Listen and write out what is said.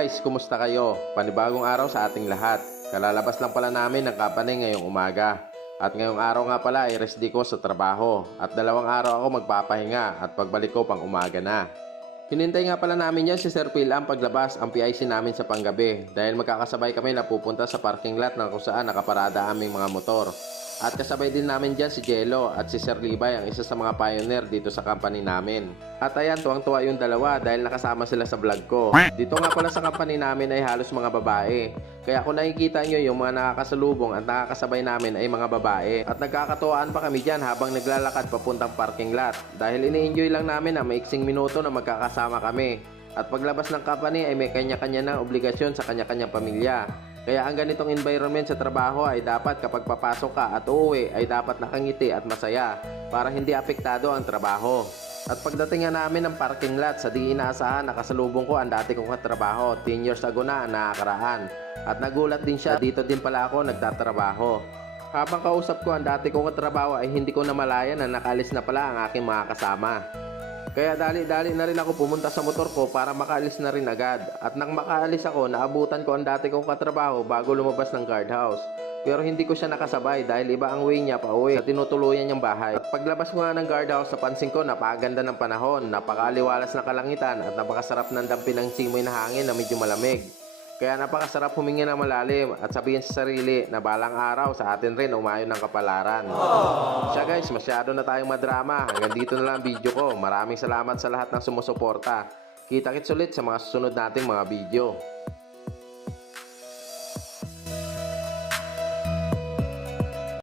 guys, kumusta kayo? Panibagong araw sa ating lahat. Kalalabas lang pala namin ng company ngayong umaga. At ngayong araw nga pala ay rest day ko sa trabaho. At 2 araw ako magpapahinga at pagbalik ko pang umaga na. Hinintay nga pala namin yan si Sir Phil ang paglabas ang PIC namin sa panggabi dahil magkakasabay kami na pupunta sa parking lot na kung saan nakaparada aming mga motor. At kasabay din namin dyan si Jello at si Sir Libay ang isa sa mga pioneer dito sa company namin. At ayan, tuwang-tuwa yung dalawa dahil nakasama sila sa vlog ko. Dito nga pala sa company namin ay halos mga babae. Kaya kung nakikita nyo yung mga nakakasalubong at nakakasabay namin ay mga babae. At nagkakatuwaan pa kami dyan habang naglalakad papuntang parking lot. Dahil ini-enjoy lang namin na maiksing minuto na magkakasama kami. At paglabas ng company ay may kanya-kanya ng obligasyon sa kanya-kanyang pamilya. Kaya ang ganitong environment sa trabaho ay dapat kapag papasok ka at uuwi ay dapat nakangiti at masaya para hindi apektado ang trabaho. At pagdating nga namin ng parking lot sa di inaasahan nakasalubong ko ang dati kong katrabaho 10 years ago na ang nakakaraan. At nagulat din siya dito din pala ako nagtatrabaho. Habang kausap ko ang dati kong katrabaho ay hindi ko namalayan na nakaalis na pala ang aking mga kasama. Kaya dali-dali na rin ako pumunta sa motor ko para makaalis na rin agad. At nang makaalis ako, naabutan ko ang dati kong katrabaho bago lumabas ng guardhouse. Pero hindi ko siya nakasabay dahil iba ang way niya pa uwi sa tinutuluyan niyang bahay. At paglabas ko nga ng guardhouse, napansin ko napakaganda ng panahon, napakaaliwalas na kalangitan at napakasarap ng dampi ng simoy na hangin na medyo malamig. Kaya napakasarap huminga ng malalim at sabihin sa sarili na balang araw sa atin rin umayon ng kapalaran. Siya guys, masyado na tayong madrama. Hanggang dito na lang ang video ko. Maraming salamat sa lahat ng sumusuporta. Kita-kits ulit sa mga susunod nating mga video.